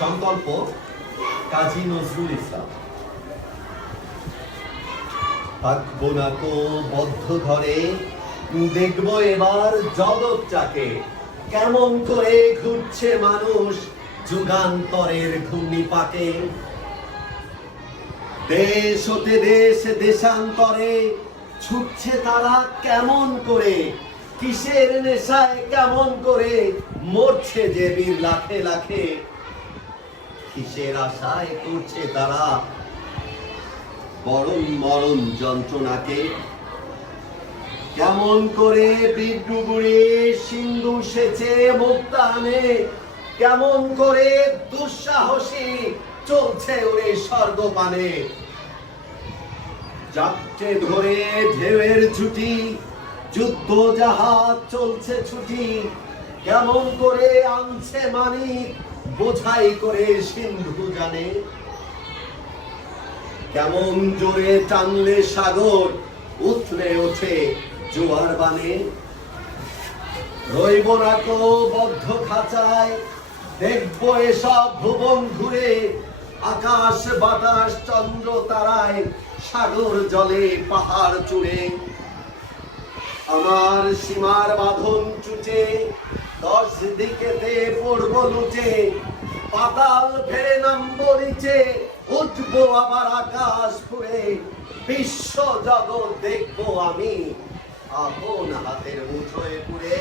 সংকল্প কাজী নজরুল ইসলাম। থাকবো না তো বদ্ধ ঘরে, দেখবো এবার জগৎটাকে কেমন করে ঘুরছে মানুষ যুগান্তরের ঘূর্ণিপাকে। দেশ হতে দেশ দেশান্তরে ছুটছে তারা কেমন করে, কিসের নেশায় কেমন করে মরছে যে বীর লাখে লাখে। কিসের আশায় করছে তারা বরণ মরণ যন্ত্রণাকে। কেমন করে বিদ্রুগুড়ি সিন্ধু সেচে মুক্তা আনে, কেমন করে দুঃসাহসী চলছে ওরে স্বর্গপানে। যাচ্ছে ধরে ঢেউয়ের ছুটি, যুদ্ধ জাহাজ চলছে ছুটি, কেমন করে আনছে মানিক বোঝাই করে সিন্ধু জানে। কেমন জোরে টানলে সাগর উথলে ওঠে জোয়ার বানে। রইব না তো বদ্ধ খাঁচায়, দেখবো এসব ভুবন ঘুরে, আকাশ বাতাস চন্দ্র তারায় সাগর জলে পাহাড় চূড়ে। আমার সীমার বাঁধন চুচে 10 দিকেতে পড়ব লুচে, পাতাল ফেরে নামবো নিচে, উঠবো আবার আকাশ ফুঁড়ে। বিশ্ব জগৎ দেখবো আমি আপন হাতের মুঠোয় পুরে।